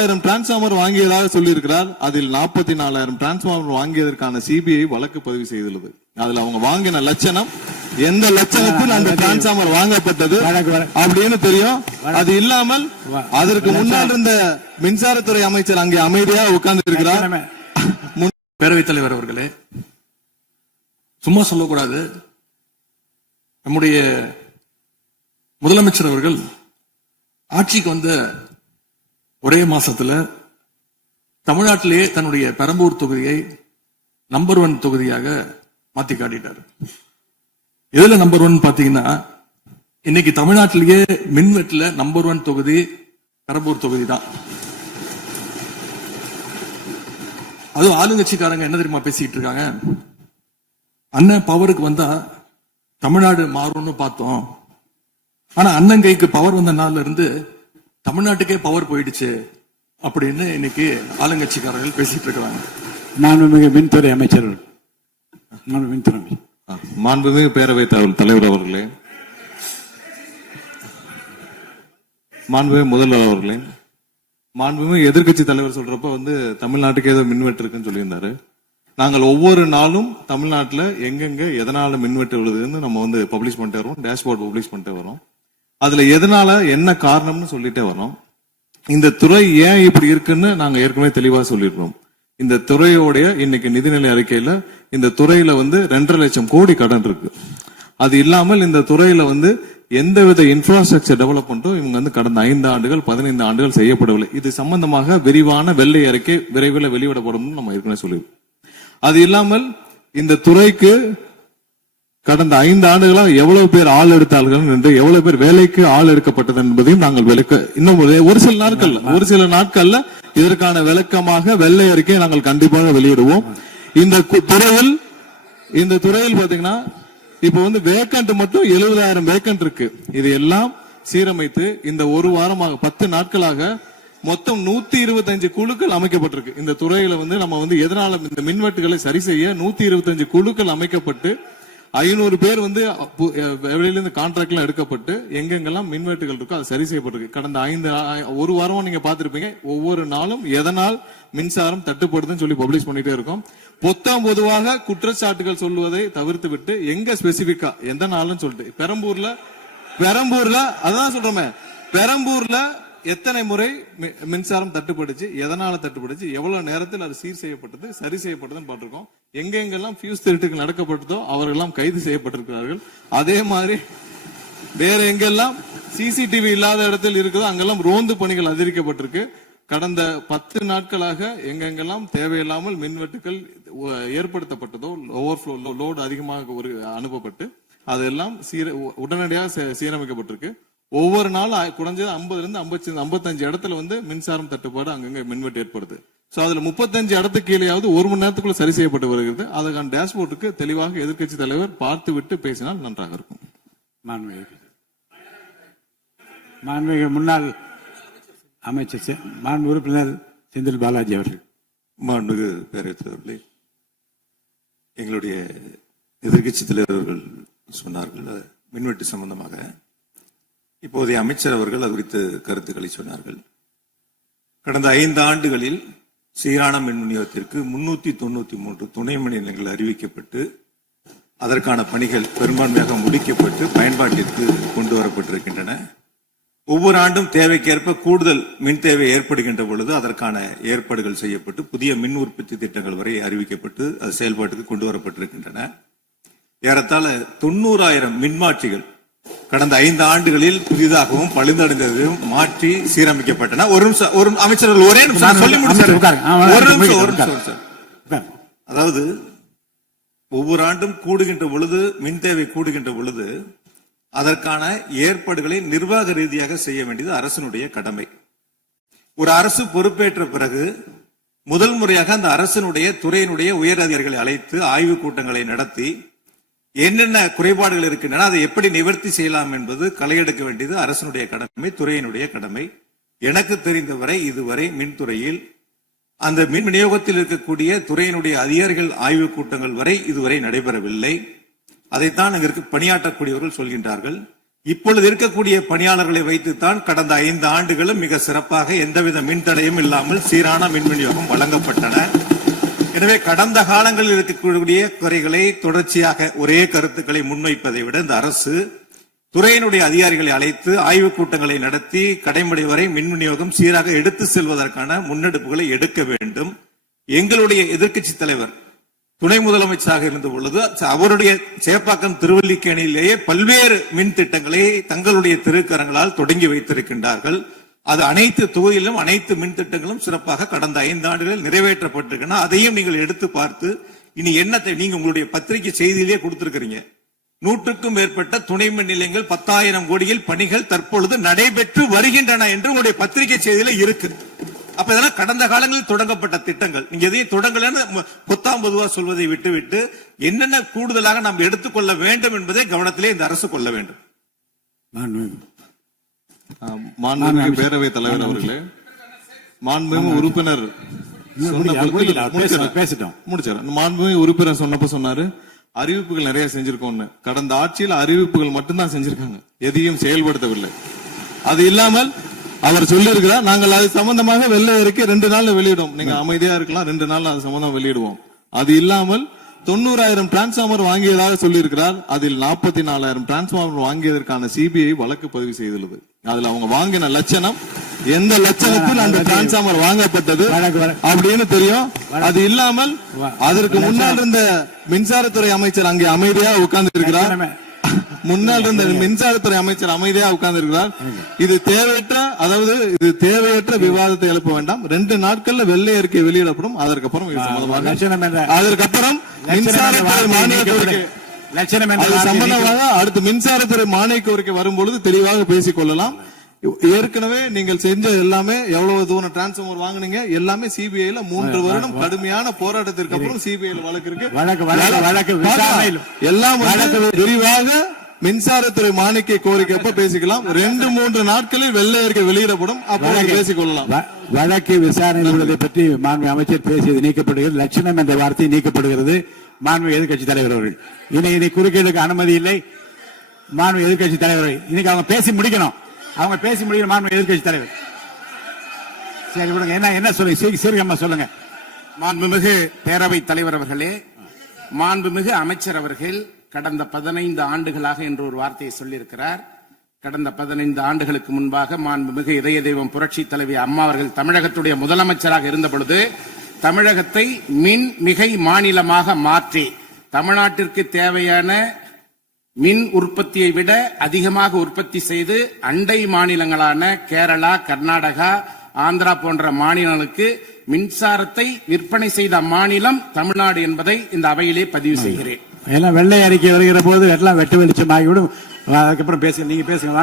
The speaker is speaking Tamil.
70,000 டிரான்ஸ்பார்மர் வாங்கியதாக சொல்லியிருக்கிறார். அதில் 44,000 டிரான்ஸ்பார்மர் வாங்கியதற்கான சிபிஐ வழக்கு பதிவு செய்துள்ளது. அதுல அவங்க வாங்கின லட்சணம், எந்த லட்சணத்தில் அந்த டிரான்ஸ்பார்மர் வாங்கப்பட்டது அப்படின்னு தெரியும். அது இல்லாமல் அதற்கு முன்னால் இருந்த மின்சாரத்துறை அமைச்சர் அங்கே அமைதியா உட்கார்ந்து இருக்கிறார். பேரவைத் தலைவர் அவர்களே, சும்மா சொல்லக்கூடாது. நம்முடைய முதலமைச்சர் அவர்கள் ஆட்சிக்கு வந்த ஒரே மாசத்துல தமிழ்நாட்டிலேயே தன்னுடைய பெரம்பூர் தொகுதியை நம்பர் 1 தொகுதியாக மாத்தி காட்டிட்டார். எதுல நம்பர் 1 பாத்தீங்கன்னா, இன்னைக்கு தமிழ்நாட்டிலேயே மின்வெட்டுல நம்பர் 1 தொகுதி பெரம்பூர் தொகுதி தான். அதுவும் ஆளுங்கட்சிக்காரங்க என்ன தெரியுமா பேசிட்டு இருக்காங்க, அண்ணன் பவருக்கு வந்தா தமிழ்நாடு மாறும்னு பார்த்தோம், ஆனா அண்ணன் கைக்கு பவர் வந்த நாள்ல இருந்து தமிழ்நாட்டுக்கே பவர் போயிடுச்சு அப்படின்னு இன்னைக்கு ஆளுங்கட்சிக்காரர்கள் பேசிட்டு இருக்கிறாங்க. மாண்புமிகு மின்துறை அமைச்சர், மாண்புமிகு பேரவைத் தலைவர் அவர்களே, மாண்புமிகு முதல்வர் அவர்களே, மாண்புமிகு எதிர்கட்சி தலைவர் சொல்றப்ப தமிழ்நாட்டுக்கு ஏதோ மின்வெட்டு இருக்குன்னு சொல்லியிருந்தாரு. நாங்கள் ஒவ்வொரு நாளும் தமிழ்நாட்டில் எங்கெங்க எதனால மின்வெட்டு விழுதுன்னு நம்ம பப்ளிஷ் பண்ணிட்டே வரோம், டேஷ்போர்ட் பப்ளிஷ் பண்ணிட்டே வரோம். அதுல எதனால என்ன காரணம்னு சொல்லிட்டே வரோம். இந்த துறை ஏன் இப்படி இருக்குன்னு நாங்க ஏற்கனவே தெளிவா சொல்லிருக்கோம். இந்த துறையோடைய இன்னைக்கு நிதிநிலை அறிக்கையில இந்த துறையில 2.5 லட்சம் கோடி கடன் இருக்கு. அது இல்லாமல் இந்த துறையில எந்தவித இன்ஃப்ராஸ்ட்ரக்சர் டெவலப்மெண்ட்டும் இவங்க கடந்த 5 ஆண்டுகள் 15 ஆண்டுகள் செய்யப்படவில்லை. இது சம்பந்தமாக விரிவான வெள்ளை அறிக்கை விரைவில் வெளியிடப்படும் நம்ம ஏற்கனவே சொல்லியிருக்கோம். அது இல்லாமல் இந்த துறைக்கு கடந்த 5 ஆண்டுகளாக எவ்வளவு பேர் ஆள் எடுத்தார்கள் என்று, எவ்வளவு பேர் வேலைக்கு ஆள் எடுக்கப்பட்டது என்பதையும் நாங்கள் விளக்க இன்னும் ஒரு சில நாட்கள்ல இதற்கான விளக்கமாக வெள்ளை அறிக்கையை நாங்கள் கண்டிப்பாக வெளியிடுவோம். இந்த துறையில் பாத்தீங்கன்னா இப்ப வேக்கண்ட் மட்டும் 70,000 வேக்கண்ட் இருக்கு. இது எல்லாம் சீரமைத்து இந்த ஒரு வாரமாக 10 நாட்களாக மொத்தம் 125 குழுக்கள் அமைக்கப்பட்டிருக்கு. இந்த துறையில நம்ம எதனால இந்த மின்வெட்டுகளை சரி செய்ய 125 குழுக்கள் அமைக்கப்பட்டு 500 பேர் வெளியிலிருந்து கான்ட்ராக்ட் எல்லாம் எடுக்கப்பட்டு எங்கெங்கெல்லாம் மின்வெட்டுகள் இருக்கோ அது சரி செய்யப்பட்டிருக்கு. கடந்த ஒரு வாரமா நீங்க பாத்திருப்பீங்க, ஒவ்வொரு நாளும் எதனால் மின்சாரம் தட்டுப்படுதுன்னு சொல்லி பப்ளிஷ் பண்ணிட்டே இருக்கோம். பொதுவாக குற்றச்சாட்டுகள் சொல்லுவதை தவிர்த்து விட்டு எங்க ஸ்பெசிபிக்கா எந்த நாள்னு சொல்லிட்டு பெரம்பூர்ல அதான் சொல்றோமே, பெரம்பூர்ல எத்தனை முறை மின்சாரம் தட்டுப்படுச்சு, எதனால தட்டுப்படுச்சு, எவ்வளவு நேரத்தில் அது சீர் செய்யப்பட்டது, சரி செய்யப்பட்டதுன்னு பார்த்திருக்கோம். எங்கெங்கெல்லாம் ஃபியூஸ் திருட்டுகள் நடக்கப்பட்டதோ அவர்களெல்லாம் கைது செய்யப்பட்டிருக்கிறார்கள். அதே மாதிரி வேற எங்கெல்லாம் சிசிடிவி இல்லாத இடத்தில் இருக்குதோ அங்கெல்லாம் ரோந்து பணிகள் அதிகரிக்கப்பட்டிருக்கு. கடந்த 10 நாட்களாக எங்கெங்கெல்லாம் தேவையில்லாமல் மின்வெட்டுகள் ஏற்படுத்தப்பட்டதோ, ஓவர்ஃப்ளோ லோடு அதிகமாக அனுப்பப்பட்டு அதெல்லாம் உடனடியாக சீரமைக்கப்பட்டிருக்கு. ஒவ்வொரு நாளும் குறைஞ்சது 50-55 இடத்துல மின்சாரம் தட்டுப்பாடு அங்கங்க மின்வெட்டு ஏற்படுது. அதுல 35 இடத்துக்கு கீழேயாவது 1 மணி நேரத்துக்குள்ள சரி செய்யப்பட்டு வருகிறது. அதுக்கான டேஷ்போர்டுக்கு தெளிவாக எதிர்கட்சி தலைவர் பார்த்து விட்டு பேசினால் நன்றாக இருக்கும். மாண்புமிகு முன்னாள் அமைச்சர் மாண்பு உறுப்பினர் செந்தில் பாலாஜி அவர்கள். மாண்புமிகு பேரவைத் தலைவர்களே, எங்களுடைய எதிர்கட்சி தலைவர்கள் சொன்னார்கள் மின்வெட்டு சம்பந்தமாக. இப்போதைய அமைச்சர் அவர்கள் அது குறித்து கருத்துக்களை சொன்னார்கள். கடந்த 5 ஆண்டுகளில் சீரான மின் விநியோகத்திற்கு 393 துணை மின் நிலையங்கள் அறிவிக்கப்பட்டு அதற்கான பணிகள் பெரும்பான்மையாக முடிக்கப்பட்டு பயன்பாட்டிற்கு கொண்டு வரப்பட்டிருக்கின்றன. ஒவ்வொரு ஆண்டும் தேவைக்கேற்ப கூடுதல் மின் தேவை ஏற்படுகின்ற பொழுது அதற்கான ஏற்பாடுகள் செய்யப்பட்டு புதிய மின் உற்பத்தி திட்டங்கள் வரை அறிவிக்கப்பட்டு அது செயல்பாட்டுக்கு கொண்டு வரப்பட்டிருக்கின்றன. ஏறத்தாழ 90,000 மின்மாற்றிகள் கடந்த 5 ஆண்டுகளில் புதிதாகவும் பழுந்தடைந்ததையும் மாற்றி சீரமைக்கப்பட்டன. ஒரு அமைச்சர்கள் ஒரே நிமிஷம் சொல்லி முடிச்சார். அதாவது ஒவ்வொரு ஆண்டும் கூடுகின்ற பொழுது மின் தேவை கூடுகின்ற பொழுது அதற்கான ஏற்பாடுகளை நிர்வாக ரீதியாக செய்ய வேண்டியது அரசினுடைய கடமை. ஒரு அரசு பொறுப்பேற்ற பிறகு முதல் முறையாக அந்த அரசினுடைய துறையினுடைய உயர் அதிகாரிகளை அழைத்து ஆய்வு கூட்டங்களை நடத்தி என்னென்ன குறைபாடுகள் இருக்கின்றன, அதை எப்படி நிவர்த்தி செய்யலாம் என்பது களையெடுக்க வேண்டியது அரசினுடைய கடமை, துறையினுடைய கடமை. எனக்கு தெரிந்தவரை இதுவரை மின்துறையில் அந்த மின் விநியோகத்தில் இருக்கக்கூடிய துறையினுடைய அதிகாரிகள் ஆய்வு கூட்டங்கள் வரை இதுவரை நடைபெறவில்லை. அதைத்தான் அங்கிருக்கு பணியாற்றக்கூடியவர்கள் சொல்கின்றார்கள். இப்பொழுது இருக்கக்கூடிய பணியாளர்களை வைத்துத்தான் கடந்த 5 ஆண்டுகளும் மிக சிறப்பாக எந்தவித மின்தடையும் இல்லாமல் சீரான மின் விநியோகம் வழங்கப்பட்டன. எனவே கடந்த காலங்களில் இருக்கக்கூடிய குறைகளை தொடர்ச்சியாக ஒரே கருத்துக்களை முன்வைப்பதை விட இந்த அரசு துறையினுடைய அதிகாரிகளை அழைத்து ஆய்வுக் கூட்டங்களை நடத்தி கடைமுறை வரை மின் விநியோகம் சீராக எடுத்து செல்வதற்கான முன்னெடுப்புகளை எடுக்க வேண்டும். எங்களுடைய எதிர்க்கட்சி தலைவர் துணை முதலமைச்சராக இருந்த பொழுது அவருடைய சேப்பாக்கம் திருவல்லிக்கேணியிலேயே பல்வேறு மின் திட்டங்களை தங்களுடைய திருக்கரங்களால் தொடங்கி வைத்திருக்கின்றார்கள். அது அனைத்து தொகுதியிலும் அனைத்து மின் திட்டங்களும் சிறப்பாக கடந்த 5 ஆண்டுகளில் நிறைவேற்றப்பட்டிருக்கின்றன. அதையும் நீங்கள் எடுத்து பார்த்து இனி என்னத்தை நீங்க உங்களுடைய பத்திரிகை செய்தியிலேயே கொடுத்திருக்கிறீங்க. 100க்கும் மேற்பட்ட துணை மின் நிலையங்கள் 10,000 கோடியில் பணிகள் தற்பொழுது நடைபெற்று வருகின்றன என்று உங்களுடைய பத்திரிகை செய்தியில இருக்கு. அப்ப இதெல்லாம் கடந்த காலங்களில் தொடங்கப்பட்ட திட்டங்கள். நீங்க எதையும் தொடங்கலன்னு பொத்தாம் பொதுவா சொல்வதை விட்டுவிட்டு என்னென்ன கூடுதலாக நாம் எடுத்துக்கொள்ள வேண்டும் என்பதை கவனத்திலே இந்த அரசு கொள்ள வேண்டும். மாண்புமிகு பேரவைத் தலைவர் அவர்களே, மாண்புமிகு உறுப்பினர் முடிச்சாரு. மாண்புமிகு உறுப்பினர் சொன்னப்ப சொன்னாரு அறிவிப்புகள் நிறைய செஞ்சிருக்கோம்னு. கடந்த ஆட்சியில் அறிவிப்புகள் மட்டும்தான் செஞ்சிருக்காங்க, எதையும் செயல்படுத்தவில்லை. அது இல்லாமல் அவர் சொல்லியிருக்கிறார், நாங்கள் அது சம்பந்தமாக வெள்ளை அறிக்கை 2 நாள்ல வெளியிடுவோம். நீங்க அமைதியா இருக்கலாம், 2 நாள்ல அது சம்பந்தம் வெளியிடுவோம். அது இல்லாமல் 90,000 டிரான்ஸ்பார்மர் வாங்கியதாக சொல்லியிருக்கிறார். அதில் 44,000 டிரான்ஸ்பார்மர் வாங்கியதற்கான சிபிஐ வழக்கு பதிவு செய்துள்ளது. அதுல அவங்க வாங்கின லட்சணம், எந்த லட்சணத்தில் அந்த டிரான்ஸ்பார்மர் வாங்கப்பட்டது அப்படின்னு தெரியும். அது இல்லாமல் அதற்கு முன்னால் இருந்த மின்சாரத்துறை அமைச்சர் அங்கே அமைதியா உட்கார்ந்து இருக்கிறார். முன்னால் இருந்த மின்சாரத்துறை அமைச்சர் அமைதியா உட்கார்ந்து இருக்கிறார். இது தேவையற்ற விவாதத்தை எழுப்ப வேண்டாம். 2 நாட்கள்ல வெள்ளை அறிக்கை வெளியிடப்படும். அதற்கப்புறம் அதற்கப்புறம் மின்சாரத்துறை மானிய கோரிக்கை சம்பந்தமாக அடுத்து மின்சாரத்துறை மானிய கோரிக்கை வரும்பொழுது தெளிவாக பேசிக் கொள்ளலாம். ஏற்கனவே நீங்கள் செஞ்ச எல்லாமே எவ்வளவு தூரம் டிரான்ஸ்பார்மர் வாங்குனீங்க எல்லாமே சிபிஐல 3 வருடம் கடுமையான போராட்டத்திற்கு அப்புறம் சிபிஐல வழக்கு இருக்கு. எல்லாம் விரிவாக மின்சாரத்துறை மானிய கோரிக்கை எப்ப பேசிக்கலாம். 2-3 நாட்களில் வெள்ளை அறிக்கை வெளியிடப்படும், அப்போ பேசிக் கொள்ளலாம். வழக்கு விசாரணை உள்ளதை பற்றி மாண்பு அமைச்சர் பேசியது நீக்கப்படுகிறது. லட்சணம் என்ற வார்த்தை நீக்கப்படுகிறது. மாண்பு எதிர்க்கட்சி தலைவர் அவர்கள் இனி குறுக்கீடுக்கு அனுமதி இல்லை. மாண்பு எதிர்க்கட்சி தலைவர் இன்னைக்கு அவங்க பேசி முடிக்கணும். மாண்பு எதிர்க்கட்சி தலைவர் சரி விடுங்க. என்ன சொல்லுங்க, சீர்கமா சொல்லுங்க. மாண்புமிகு பேரவைத் தலைவர் அவர்களே, மாண்புமிகு அமைச்சர் அவர்கள் கடந்த 15 ஆண்டுகளாக என்று ஒரு வார்த்தையை சொல்லியிருக்கிறார். கடந்த 15 ஆண்டுகளுக்கு முன்பாக மாண்புமிகு இதய தெய்வம் புரட்சி தலைவி அம்மா அவர்கள் தமிழகத்துடைய முதலமைச்சராக இருந்த பொழுது தமிழகத்தை மின் மிகை மாநிலமாக மாற்றி தமிழ்நாட்டிற்கு தேவையான மின் உற்பத்தியை விட அதிகமாக உற்பத்தி செய்து அண்டை மாநிலங்களான கேரளா, கர்நாடகா, ஆந்திரா போன்ற மாநிலங்களுக்கு மின்சாரத்தை விற்பனை செய்த மாநிலம் தமிழ்நாடு என்பதை இந்த அவையிலே பதிவு செய்கிறேன். எல்லாம் வெள்ளை அறிக்கை வருகிற போது எல்லாம் வெட்டு வெளிச்சமாகிவிடும். அதுக்கப்புறம் நீங்க பேசுங்க.